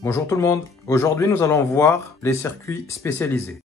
Bonjour tout le monde. Aujourd'hui, nous allons voir les circuits spécialisés.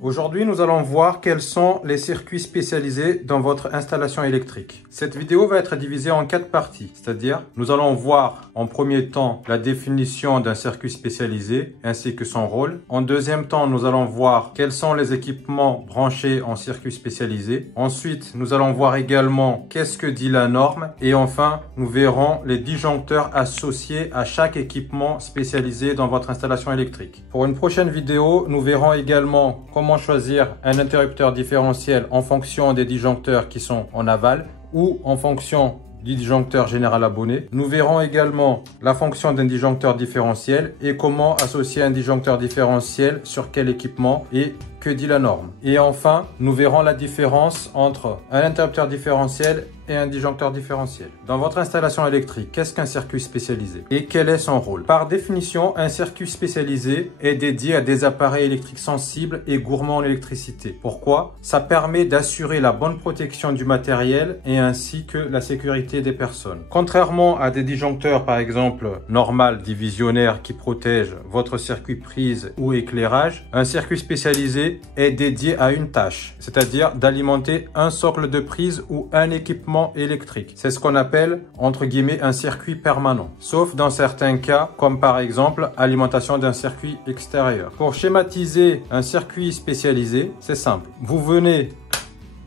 Aujourd'hui, nous allons voir quels sont les circuits spécialisés dans votre installation électrique. Cette vidéo va être divisée en 4 parties, c'est-à-dire nous allons voir en premier temps la définition d'un circuit spécialisé ainsi que son rôle. En deuxième temps, nous allons voir quels sont les équipements branchés en circuit spécialisé. Ensuite, nous allons voir également qu'est-ce que dit la norme. Et enfin, nous verrons les disjoncteurs associés à chaque équipement spécialisé dans votre installation électrique. Pour une prochaine vidéo, nous verrons également comment choisir un interrupteur différentiel en fonction des disjoncteurs qui sont en aval ou en fonction du disjoncteur général abonné. Nous verrons également la fonction d'un disjoncteur différentiel et comment associer un disjoncteur différentiel sur quel équipement et que dit la norme. Et enfin, nous verrons la différence entre un interrupteur différentiel et un disjoncteur différentiel. Dans votre installation électrique, qu'est-ce qu'un circuit spécialisé et quel est son rôle? Par définition, un circuit spécialisé est dédié à des appareils électriques sensibles et gourmands en électricité. Pourquoi? Ça permet d'assurer la bonne protection du matériel et ainsi que la sécurité des personnes. Contrairement à des disjoncteurs, par exemple, normal divisionnaires qui protègent votre circuit prise ou éclairage, un circuit spécialisé est dédié à une tâche, c'est-à-dire d'alimenter un socle de prise ou un équipement électrique. C'est ce qu'on appelle, entre guillemets, un circuit permanent. Sauf dans certains cas, comme par exemple alimentation d'un circuit extérieur. Pour schématiser un circuit spécialisé, c'est simple. Vous venez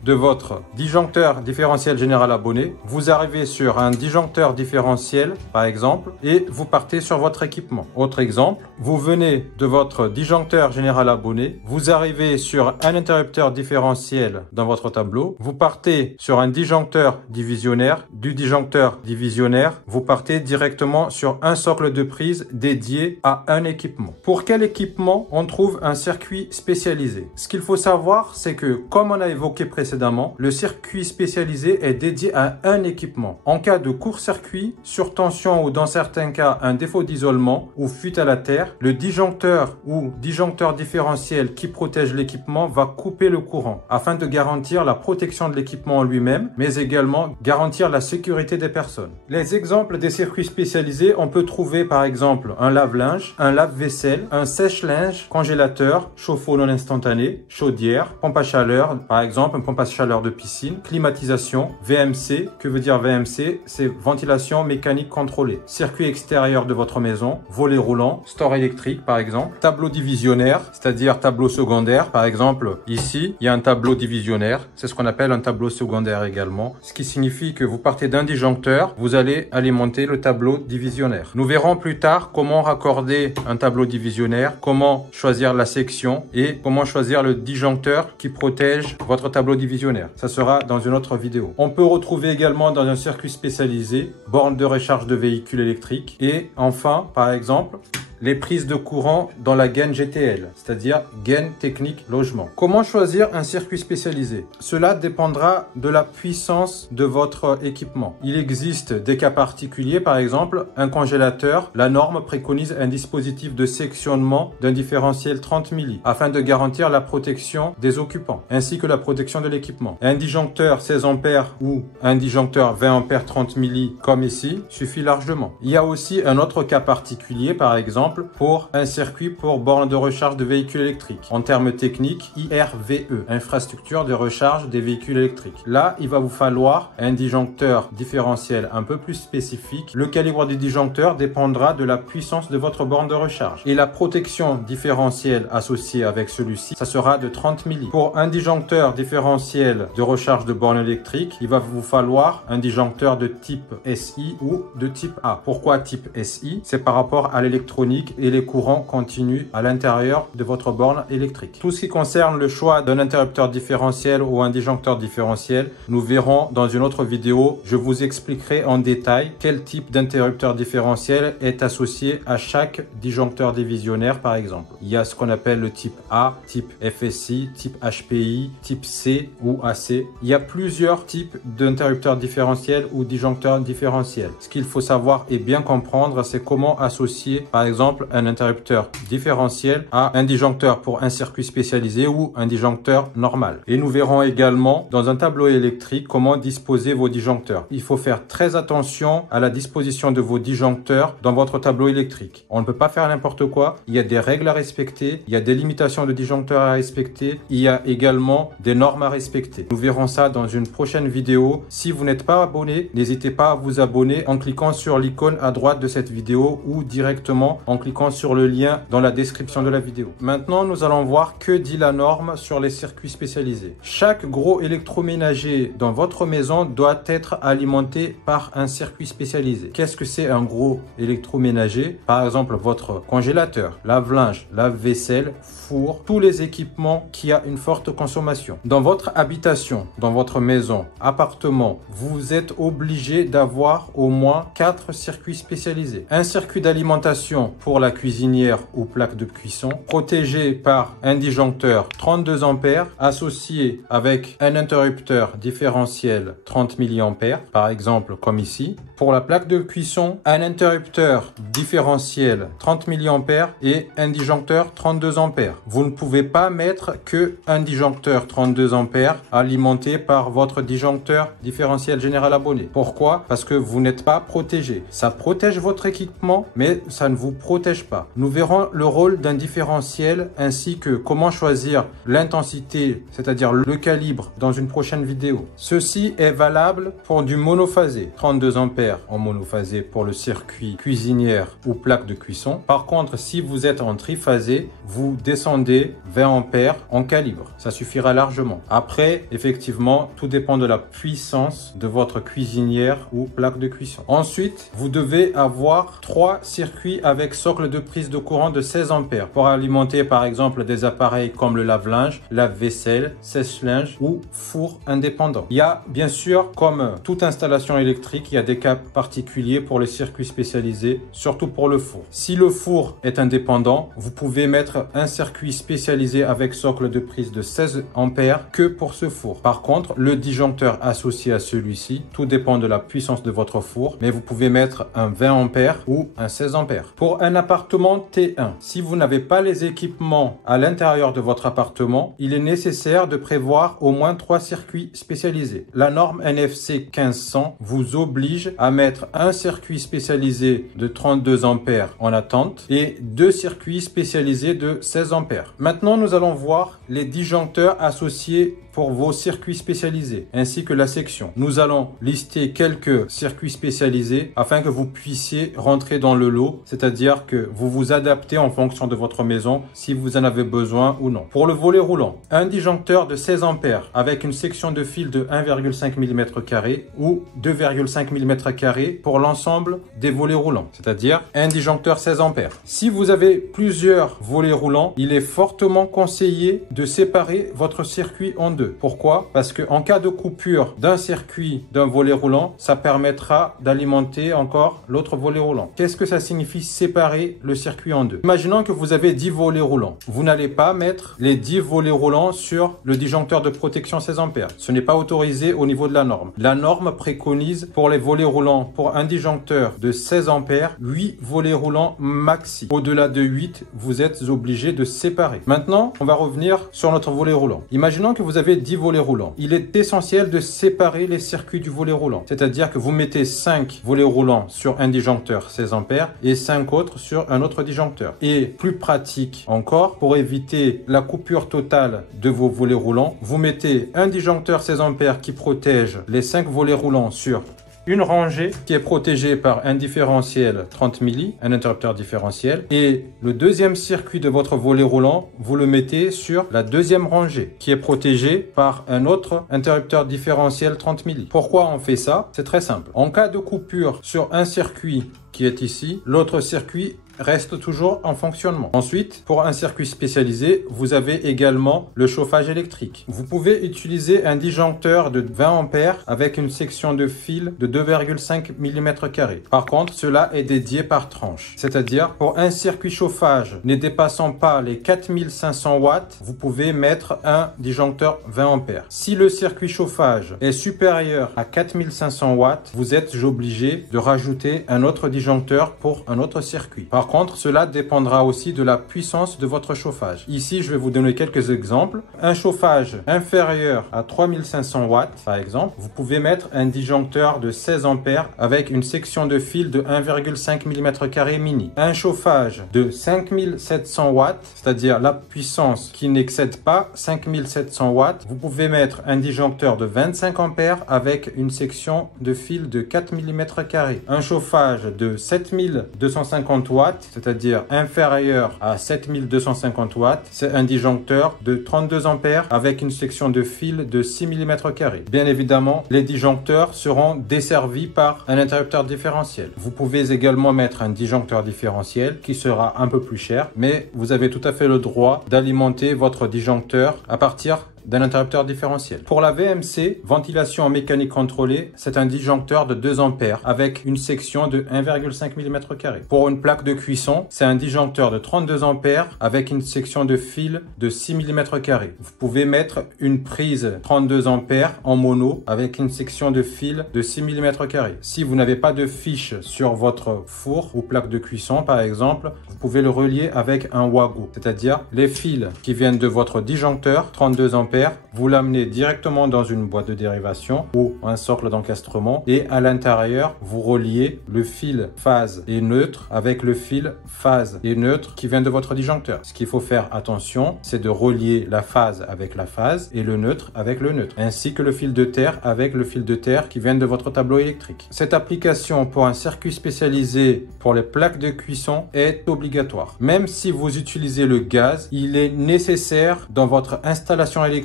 de votre disjoncteur différentiel général abonné, vous arrivez sur un disjoncteur différentiel, par exemple, et vous partez sur votre équipement. Autre exemple, vous venez de votre disjoncteur général abonné, vous arrivez sur un interrupteur différentiel dans votre tableau, vous partez sur un disjoncteur divisionnaire, du disjoncteur divisionnaire, vous partez directement sur un socle de prise dédié à un équipement. Pour quel équipement on trouve un circuit spécialisé? Ce qu'il faut savoir, c'est que, comme on a évoqué précédemment, le circuit spécialisé est dédié à un équipement. En cas de court-circuit, surtension ou dans certains cas un défaut d'isolement ou fuite à la terre, le disjoncteur ou disjoncteur différentiel qui protège l'équipement va couper le courant afin de garantir la protection de l'équipement en lui-même, mais également garantir la sécurité des personnes. Les exemples des circuits spécialisés, on peut trouver par exemple un lave-linge, un lave-vaisselle, un sèche-linge, congélateur, chauffe-eau non instantané, chaudière, pompe à chaleur, par exemple une pompe à chaleur de piscine, climatisation, VMC. Que veut dire VMC? C'est ventilation mécanique contrôlée. Circuit extérieur de votre maison, volet roulant, store électrique par exemple, tableau divisionnaire, c'est-à-dire tableau secondaire. Par exemple, ici, il y a un tableau divisionnaire. C'est ce qu'on appelle un tableau secondaire également, ce qui signifie que vous partez d'un disjoncteur, vous allez alimenter le tableau divisionnaire. Nous verrons plus tard comment raccorder un tableau divisionnaire, comment choisir la section et comment choisir le disjoncteur qui protège votre tableau divisionnaire. Ça sera dans une autre vidéo. On peut retrouver également dans un circuit spécialisé borne de recharge de véhicules électriques et enfin, par exemple, les prises de courant dans la gaine GTL, c'est-à-dire gaine technique logement. Comment choisir un circuit spécialisé? Cela dépendra de la puissance de votre équipement. Il existe des cas particuliers, par exemple, un congélateur. La norme préconise un dispositif de sectionnement d'un différentiel 30 milli afin de garantir la protection des occupants ainsi que la protection de l'équipement. Un disjoncteur 16 ampères ou un disjoncteur 20 ampères 30 milli comme ici suffit largement. Il y a aussi un autre cas particulier, par exemple, pour un circuit pour borne de recharge de véhicules électriques. En termes techniques, IRVE, infrastructure de recharge des véhicules électriques. Là, il va vous falloir un disjoncteur différentiel un peu plus spécifique. Le calibre du disjoncteur dépendra de la puissance de votre borne de recharge. Et la protection différentielle associée avec celui-ci, ça sera de 30 milli. Pour un disjoncteur différentiel de recharge de borne électrique, il va vous falloir un disjoncteur de type SI ou de type A. Pourquoi type SI? C'est par rapport à l'électronique et les courants continus à l'intérieur de votre borne électrique. Tout ce qui concerne le choix d'un interrupteur différentiel ou un disjoncteur différentiel, nous verrons dans une autre vidéo. Je vous expliquerai en détail quel type d'interrupteur différentiel est associé à chaque disjoncteur divisionnaire par exemple. Il y a ce qu'on appelle le type A, type FSI, type HPI, type C ou AC. Il y a plusieurs types d'interrupteurs différentiels ou disjoncteurs différentiels. Ce qu'il faut savoir et bien comprendre, c'est comment associer par exemple exemple un interrupteur différentiel à un disjoncteur pour un circuit spécialisé ou un disjoncteur normal. Et nous verrons également dans un tableau électrique comment disposer vos disjoncteurs. Il faut faire très attention à la disposition de vos disjoncteurs dans votre tableau électrique. On ne peut pas faire n'importe quoi. Il y a des règles à respecter, il y a des limitations de disjoncteurs à respecter, il y a également des normes à respecter. Nous verrons ça dans une prochaine vidéo. Si vous n'êtes pas abonné, n'hésitez pas à vous abonner en cliquant sur l'icône à droite de cette vidéo ou directement en cliquant sur le lien dans la description de la vidéo. Maintenant, nous allons voir que dit la norme sur les circuits spécialisés. Chaque gros électroménager dans votre maison doit être alimenté par un circuit spécialisé. Qu'est-ce que c'est un gros électroménager? Par exemple, votre congélateur, lave-linge, lave-vaisselle, four, tous les équipements qui ont une forte consommation. Dans votre habitation, dans votre maison, appartement, vous êtes obligé d'avoir au moins 4 circuits spécialisés. Un circuit d'alimentation pour la cuisinière ou plaque de cuisson, protégé par un disjoncteur 32 ampères, associé avec un interrupteur différentiel 30 mA, par exemple comme ici. Pour la plaque de cuisson, un interrupteur différentiel 30 mA et un disjoncteur 32 ampères. Vous ne pouvez pas mettre que un disjoncteur 32 ampères alimenté par votre disjoncteur différentiel général abonné. Pourquoi? Parce que vous n'êtes pas protégé. Ça protège votre équipement, mais ça ne vous protège pas. Nous verrons le rôle d'un différentiel ainsi que comment choisir l'intensité, c'est-à-dire le calibre, dans une prochaine vidéo. Ceci est valable pour du monophasé, 32 ampères en monophasé pour le circuit cuisinière ou plaque de cuisson. Par contre, si vous êtes en triphasé, vous descendez 20 ampères en calibre. Ça suffira largement. Après, effectivement, tout dépend de la puissance de votre cuisinière ou plaque de cuisson. Ensuite, vous devez avoir 3 circuits avec socle de prise de courant de 16 ampères pour alimenter par exemple des appareils comme le lave-linge, lave-vaisselle, sèche-linge ou four indépendant. Il y a bien sûr, comme toute installation électrique, il y a des cas particuliers pour les circuits spécialisés, surtout pour le four. Si le four est indépendant, vous pouvez mettre un circuit spécialisé avec socle de prise de 16 ampères que pour ce four. Par contre, le disjoncteur associé à celui-ci, tout dépend de la puissance de votre four, mais vous pouvez mettre un 20 ampères ou un 16 ampères. Pour un appartement T1, si vous n'avez pas les équipements à l'intérieur de votre appartement, il est nécessaire de prévoir au moins 3 circuits spécialisés. La norme NFC 1500 vous oblige à mettre un circuit spécialisé de 32 ampères en attente et 2 circuits spécialisés de 16 ampères. Maintenant, nous allons voir les disjoncteurs associés pour vos circuits spécialisés ainsi que la section. Nous allons lister quelques circuits spécialisés afin que vous puissiez rentrer dans le lot, c'est-à-dire que vous vous adaptez en fonction de votre maison si vous en avez besoin ou non. Pour le volet roulant, un disjoncteur de 16 ampères avec une section de fil de 1,5 mm² ou 2,5 mm² pour l'ensemble des volets roulants, c'est-à-dire un disjoncteur 16 ampères. Si vous avez plusieurs volets roulants, il est fortement conseillé de séparer votre circuit en deux. Pourquoi? Parce que en cas de coupure d'un circuit d'un volet roulant, ça permettra d'alimenter encore l'autre volet roulant. Qu'est-ce que ça signifie séparer le circuit en deux? Imaginons que vous avez 10 volets roulants. Vous n'allez pas mettre les 10 volets roulants sur le disjoncteur de protection 16 ampères. Ce n'est pas autorisé au niveau de la norme. La norme préconise pour les volets roulants, pour un disjoncteur de 16 ampères, 8 volets roulants maxi. Au-delà de 8, vous êtes obligé de séparer. Maintenant, on va revenir sur notre volet roulant. Imaginons que vous avez 10 volets roulants. Il est essentiel de séparer les circuits du volet roulant. C'est-à-dire que vous mettez 5 volets roulants sur un disjoncteur 16 ampères et 5 autres sur un autre disjoncteur. Et plus pratique encore, pour éviter la coupure totale de vos volets roulants, vous mettez un disjoncteur 16 ampères qui protège les 5 volets roulants sur une rangée qui est protégée par un différentiel 30 milli, un interrupteur différentiel, et le deuxième circuit de votre volet roulant, vous le mettez sur la deuxième rangée qui est protégée par un autre interrupteur différentiel 30 milli. Pourquoi on fait ça? C'est très simple. En cas de coupure sur un circuit qui est ici, l'autre circuit reste toujours en fonctionnement. Ensuite, pour un circuit spécialisé, vous avez également le chauffage électrique. Vous pouvez utiliser un disjoncteur de 20 ampères avec une section de fil de 2,5 mm². Par contre, cela est dédié par tranche. C'est-à-dire, pour un circuit chauffage ne dépassant pas les 4500 watts, vous pouvez mettre un disjoncteur 20 ampères. Si le circuit chauffage est supérieur à 4500 watts, vous êtes obligé de rajouter un autre disjoncteur pour un autre circuit. Par contre, cela dépendra aussi de la puissance de votre chauffage. Ici, je vais vous donner quelques exemples. Un chauffage inférieur à 3500 watts, par exemple, vous pouvez mettre un disjoncteur de 16 ampères avec une section de fil de 1,5 mm² mini. Un chauffage de 5700 watts, c'est-à-dire la puissance qui n'excède pas 5700 watts, vous pouvez mettre un disjoncteur de 25 ampères avec une section de fil de 4 mm². Un chauffage de 7250 watts, c'est-à-dire inférieur à 7250 watts, c'est un disjoncteur de 32 ampères avec une section de fil de 6 mm². Bien évidemment, les disjoncteurs seront desservis par un interrupteur différentiel. Vous pouvez également mettre un disjoncteur différentiel qui sera un peu plus cher, mais vous avez tout à fait le droit d'alimenter votre disjoncteur à partir d'un interrupteur différentiel. Pour la VMC, ventilation mécanique contrôlée, c'est un disjoncteur de 2 ampères avec une section de 1,5 mm². Pour une plaque de cuisson, c'est un disjoncteur de 32 ampères avec une section de fil de 6 mm². Vous pouvez mettre une prise 32 ampères en mono avec une section de fil de 6 mm². Si vous n'avez pas de fiche sur votre four ou plaque de cuisson, par exemple, vous pouvez le relier avec un wago, c'est-à-dire les fils qui viennent de votre disjoncteur 32 ampères, vous l'amenez directement dans une boîte de dérivation ou un socle d'encastrement et à l'intérieur, vous reliez le fil phase et neutre avec le fil phase et neutre qui vient de votre disjoncteur. Ce qu'il faut faire attention, c'est de relier la phase avec la phase et le neutre avec le neutre, ainsi que le fil de terre avec le fil de terre qui vient de votre tableau électrique. Cette application pour un circuit spécialisé pour les plaques de cuisson est obligatoire. Même si vous utilisez le gaz, il est nécessaire dans votre installation électrique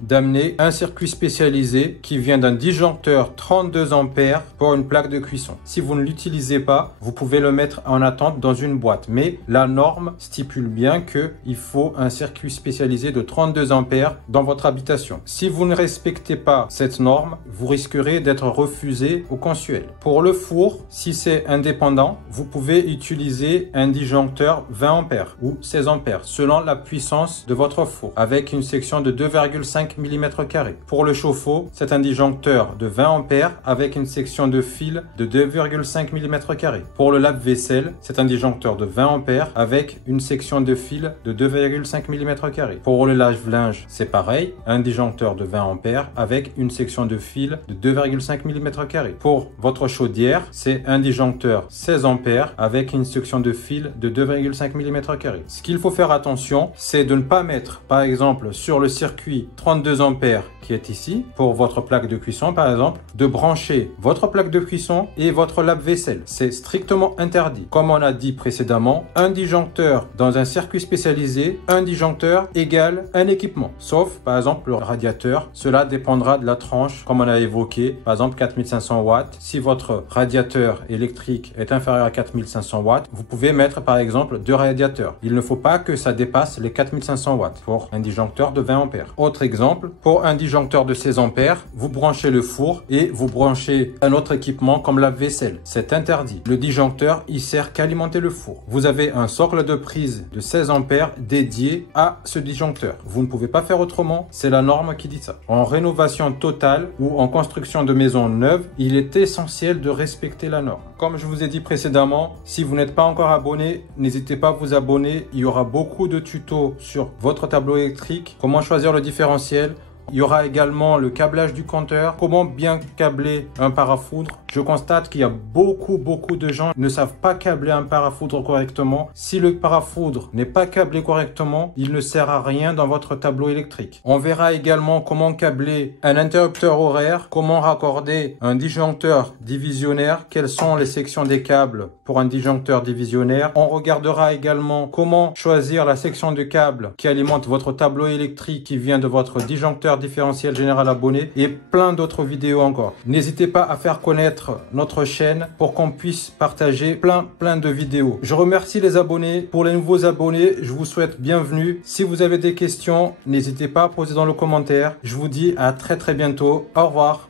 d'amener un circuit spécialisé qui vient d'un disjoncteur 32 ampères pour une plaque de cuisson. Si vous ne l'utilisez pas, vous pouvez le mettre en attente dans une boîte. Mais la norme stipule bien qu'il faut un circuit spécialisé de 32 ampères dans votre habitation. Si vous ne respectez pas cette norme, vous risquerez d'être refusé au consuel. Pour le four, si c'est indépendant, vous pouvez utiliser un disjoncteur 20 ampères ou 16 ampères selon la puissance de votre four avec une section de 2,5 mm². Pour le chauffe-eau, c'est un disjoncteur de 20 ampères avec une section de fil de 2,5 mm². Pour le lave-vaisselle, c'est un disjoncteur de 20 ampères avec une section de fil de 2,5 mm². Pour le lave-linge, c'est pareil, un disjoncteur de 20 ampères avec une section de fil de 2,5 mm². Pour votre chaudière, c'est un disjoncteur 16 ampères avec une section de fil de 2,5 mm². Ce qu'il faut faire attention, c'est de ne pas mettre, par exemple, sur le circuit 32 ampères qui est ici, pour votre plaque de cuisson par exemple, de brancher votre plaque de cuisson et votre lave-vaisselle. C'est strictement interdit. Comme on a dit précédemment, un disjoncteur dans un circuit spécialisé, un disjoncteur égale un équipement. Sauf par exemple le radiateur, cela dépendra de la tranche comme on a évoqué, par exemple 4500 watts. Si votre radiateur électrique est inférieur à 4500 watts, vous pouvez mettre par exemple 2 radiateurs. Il ne faut pas que ça dépasse les 4500 watts pour un disjoncteur de 20 ampères. Autre exemple, pour un disjoncteur de 16 ampères, vous branchez le four et vous branchez un autre équipement comme la vaisselle. C'est interdit. Le disjoncteur, il sert qu'à alimenter le four. Vous avez un socle de prise de 16 ampères dédié à ce disjoncteur. Vous ne pouvez pas faire autrement. C'est la norme qui dit ça. En rénovation totale ou en construction de maisons neuves, il est essentiel de respecter la norme. Comme je vous ai dit précédemment, si vous n'êtes pas encore abonné, n'hésitez pas à vous abonner. Il y aura beaucoup de tutos sur votre tableau électrique, comment choisir le différentiel. Il y aura également le câblage du compteur, comment bien câbler un parafoudre. Je constate qu'il y a beaucoup de gens qui ne savent pas câbler un parafoudre correctement. Si le parafoudre n'est pas câblé correctement, il ne sert à rien dans votre tableau électrique. On verra également comment câbler un interrupteur horaire, comment raccorder un disjoncteur divisionnaire, quelles sont les sections des câbles pour un disjoncteur divisionnaire. On regardera également comment choisir la section de câble qui alimente votre tableau électrique qui vient de votre disjoncteur différentiel général abonné et plein d'autres vidéos encore. N'hésitez pas à faire connaître notre chaîne pour qu'on puisse partager plein de vidéos. Je remercie les abonnés. Pour les nouveaux abonnés, je vous souhaite bienvenue. Si vous avez des questions, n'hésitez pas à poser dans le commentaire. Je vous dis à très bientôt. Au revoir.